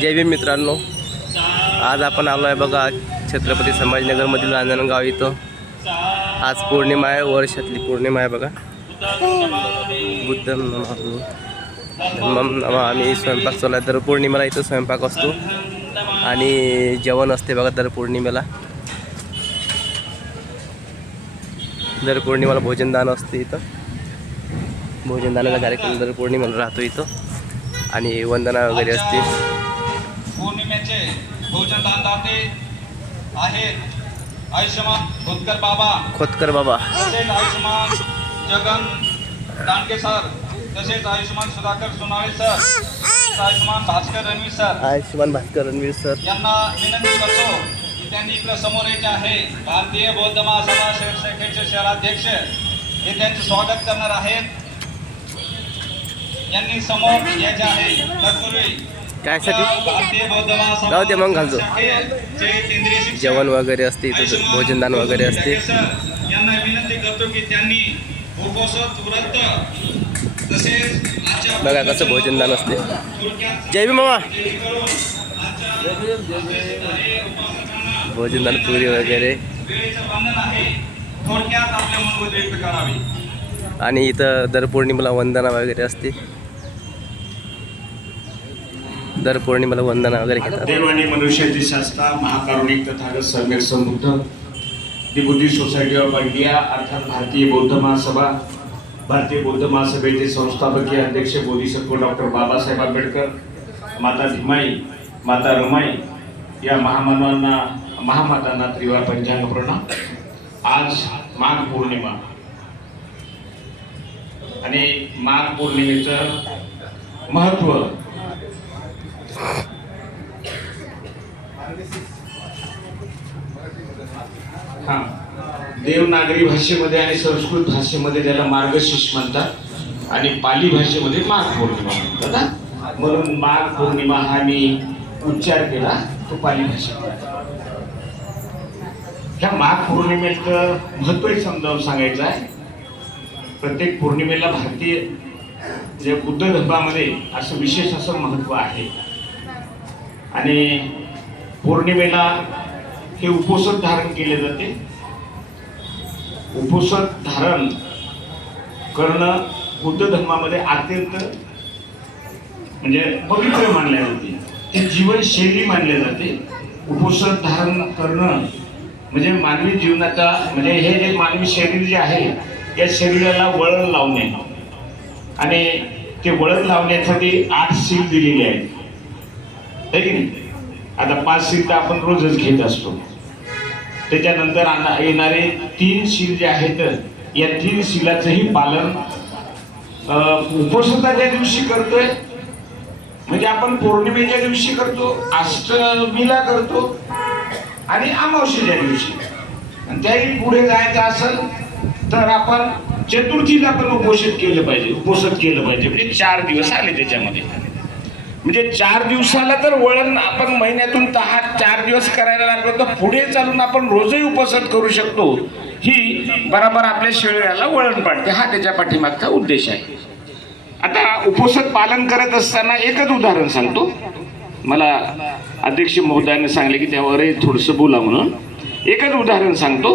जय भीम मित्रांनो, आज आपण आलो आहे बघा छत्रपती संभाजीनगरमधील रांजणगाव इथं. आज पौर्णिमा आहे, वर्षातली पौर्णिमा आहे बघा. बुद्धं आम्ही स्वयंपाक चालू आहे. दर पौर्णिमेला इथं स्वयंपाक असतो आणि जेवण असते बघा दर पौर्णिमेला. दर पौर्णिमेला भोजनदान असते इथं. भोजनदानाचा कार्यक्रम दर पौर्णिमेला राहतो इथं आणि वंदना वगैरे असते. पौर्णिमेचे भोजनदान दाते आहेत आयुष्यमान खोतकर बाबा, तसेच आयुष्यमान जगन दांडगे सर, तसेच आयुष्यमान सुधाकर सोनाळे सर, आयुष्यमान भास्कर रणवीर सर यांना विनंती करतो की त्यांनी इकडे समोर यायचे आहे. भारतीय बौद्ध महासभा शहर शाखेचे शहराध्यक्ष हे त्यांचे स्वागत करणार आहेत. यांनी समोर यायचे आहे. तत्पूर्वी जाऊ दे मग घालतो. जेवण वगैरे असते इथं, भोजनदान वगैरे असते. यांना विनंती करतो की त्यांनी उपवास व्रत तसेच बघा कसं भोजनदान असते. जय भीम मामा. भोजनदान पुरी वगैरे थोडक्यात आपल्या मनोगत व्यक्त करावे. आणि इथं दर पौर्णिमेला वंदना वगैरे असते. दर पौर्णिमेला वंदना वगैरे घेतात. देव आणि मनुष्याची शास्त्रा महाकारुणिक तथागत सम्यक समृद्ध दी बुद्धी सोसायटी ऑफ इंडिया अर्थात भारतीय बौद्ध महासभा, भारतीय बौद्ध महासभेचे संस्थापकीय अध्यक्ष बोधिसत्व डॉक्टर बाबासाहेब आंबेडकर, माता भीमाई, माता रमाई या महामातांना त्रिवार पंचांग प्रणाम. आज माघ पौर्णिमा आणि माघ पौर्णिमेचं महत्व देवनागरी भाषेमध्ये आणि संस्कृत भाषेमध्ये त्याला मार्गशीर्ष म्हणतात आणि पाली भाषेमध्ये माघ पौर्णिमा म्हणतात. म्हणून माघ पौर्णिमा हा मी उच्चार केला तो पाली भाषेत. ह्या माघ पौर्णिमेचं महत्व समजावून सांगायचं आहे. प्रत्येक पौर्णिमेला भारतीय जे बुद्ध धर्मामध्ये असं विशेष असं महत्व आहे आणि पौर्णिमेला हे उपोषण धारण केले जाते. उपोषण धारण करणं बुद्ध धर्मामध्ये अत्यंत म्हणजे पवित्र मानले जाते. ते जीवनशैली मानले जाते. उपोषण धारण करणं म्हणजे मानवी जीवनाचा म्हणजे हे जे मानवी शरीर जे आहे या शरीराला वळण लावणे आणि ते वळण लावण्यासाठी 8 सील दिलेले आहेत, है की नाही. आता 5 सील तर आपण रोजच घेत असतो. त्याच्यानंतर येणारे 3 सील जे आहेत या 3 सीलाचंही पालन उपोषणाच्या दिवशी करतोय. म्हणजे आपण पौर्णिमेच्या दिवशी करतो, अष्टमीला करतो आणि अमावस्येच्या दिवशी. आणि त्याही पुढे जायचं असेल तर आपण चतुर्थीला पण उपोषण केलं पाहिजे. म्हणजे 4 दिवस आले त्याच्यामध्ये. म्हणजे 4 दिवसाला तर वळण आपण महिन्यातून 4 दिवस करायला लागलो तर पुढे चालून आपण रोजही उपोषण करू शकतो. ही बरोबर आपल्या शरीराला वळण पाडते. हा त्याच्या पाठीमागचा उद्देश आहे. आता उपोषण पालन करत असताना एकच उदाहरण सांगतो. मला अध्यक्ष महोदयाने सांगले की त्यावरही थोडंसं बोला म्हणून. एकच उदाहरण सांगतो.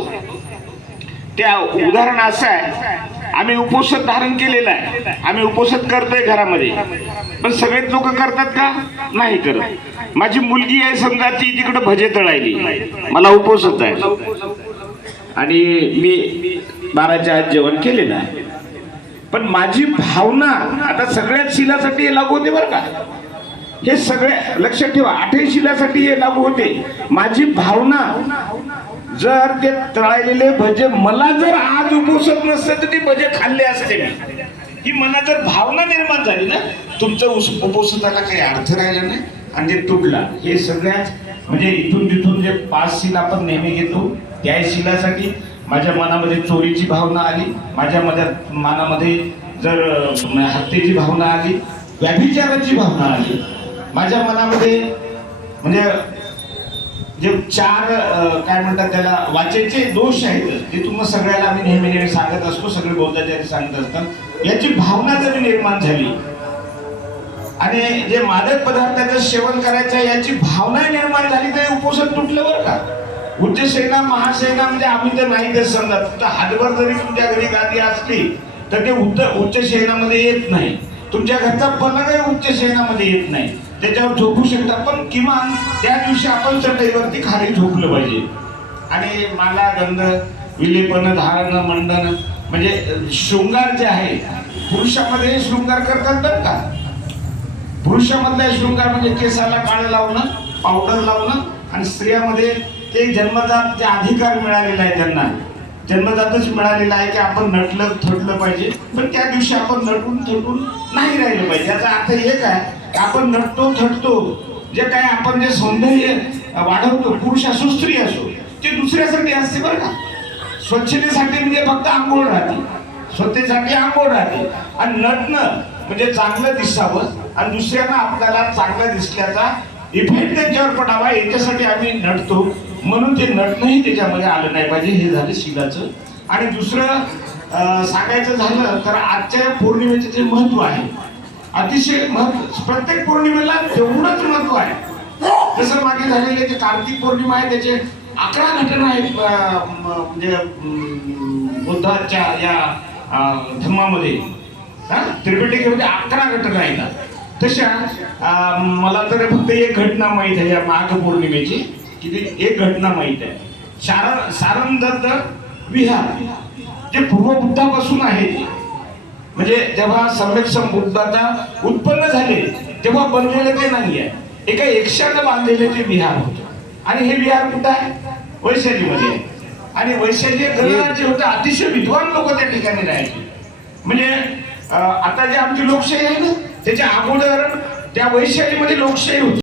त्या उदाहरण असं आहे, आम्ही उपोषण धारण केलेलं आहे, आम्ही उपोषण करतोय घरामध्ये, पण सगळेच लोक करतात का? नाही करत. माझी मुलगी आहे समजा, ती तिकडे भजे तळायली, मला उपोषण आहे आणि मी 12च्या आत जेवण केलेलं आहे, पण माझी भावना आता सगळ्याच शिलासाठी हे लागू होते बरं का. हे सगळे लक्षात ठेवा, 8ही शिलासाठी हे लागू होते. माझी भावना जर ते तळालेले भजे मला जर आज उपोषण नसतं तर ते भजे खाल्ले असते मी. ही मनात जर भावना निर्माण झाली ना, तुमचं उपोषणाला काही अर्थ राहिला नाही आणि ते तुटला. हे सगळ्यात म्हणजे इथून तिथून जे 5 सील आपण नेहमी घेतो त्या शिलासाठी माझ्या मनामध्ये चोरीची भावना आली, माझ्या मनामध्ये जर हत्येची भावना आली, व्यभिचाराची भावना आली, माझ्या मनामध्ये म्हणजे जे 4 काय म्हणतात त्याला वाचेचे दोष आहेत ते तुम्हाला सगळ्याला आम्ही नेहमी सांगत असतो. सगळे बौद्धाचार्य सांगत असतात. याची भावना जरी निर्माण झाली आणि जे मादक पदार्थाचं सेवन करायचं याची भावना निर्माण झाली तरी उपोषण तुटलं बरं का. उच्च सेना महासेना म्हणजे आम्ही तर नाही ते समजा, तुमचा हातभर जरी तुमच्या घरी गादी असली तर ते उच्च सेनामध्ये येत नाही. तुमच्या घरचा पलंगही उच्च सेनामध्ये येत नाही, त्याच्यावर झोपू शकता. पण किमान त्या दिवशी आपण चटईवरती खाली झोपलं पाहिजे. आणि माला गंध विलेपन धारण मंडन म्हणजे शृंगार जे आहे, पुरुषामध्ये शृंगार करतात बरं का. पुरुषामधला शृंगार म्हणजे केसाला काळं लावणं, पावडर लावणं. आणि स्त्रियामध्ये ते जन्मजात जे अधिकार मिळालेला आहे, त्यांना जन्मजातच मिळालेला आहे की आपण नटलं थटलं पाहिजे. पण त्या दिवशी आपण नटून थटून नाही राहिलं पाहिजे. याचा अर्थ एक आहे, आपण नटतो थटतो, जे काय आपण जे सौंदर्य वाढवतो, पुरुष असो स्त्री असो, ते दुसऱ्यासाठी असते बरं का. स्वच्छतेसाठी म्हणजे फक्त आंघोळ राहते, स्वच्छतेसाठी आंघोळ राहते. आणि नटणं म्हणजे चांगलं दिसावं आणि दुसऱ्यांना आपल्याला चांगलं दिसल्याचा इफेक्ट त्यांच्यावर पडावा, याच्यासाठी आम्ही नटतो. म्हणून ते नटणंही त्याच्यामध्ये आलं नाही पाहिजे. हे झालं शीलाचं. आणि दुसरं सांगायचं झालं तर आजच्या पौर्णिमेचे जे महत्व आहे, अतिशय महत्व. प्रत्येक पौर्णिमेला तेवढंच महत्व आहे. जसं मागे झालेले जे कार्तिक पौर्णिमा आहे त्याचे 11 घटना आहेत म्हणजे बुद्धाच्या या धर्मामध्ये, त्रिपिटकेमध्ये 11 घटना आहेत. तशा मला तर फक्त एक घटना माहीत आहे या माघ पौर्णिमेची, की एक घटना माहीत आहे. सारंदत्त विहार जे पूर्व बुद्धापासून आहे, म्हणजे जेव्हा सम्यक संबुद्धाचा उत्पन्न झाले तेव्हा बनलेलं ते नाही आहे, एका यक्षानं बांधलेले ते विहार होतं. आणि हे विहार कुठं आहे? वैशालीमध्ये आहे. आणि वैशाली गणराज्य होतं, अतिशय विद्वान लोक त्या ठिकाणी राहायचे. म्हणजे आता जे आमची लोकशाही आहे ना, त्याच्या अगोदर त्या वैशालीमध्ये लोकशाही होती.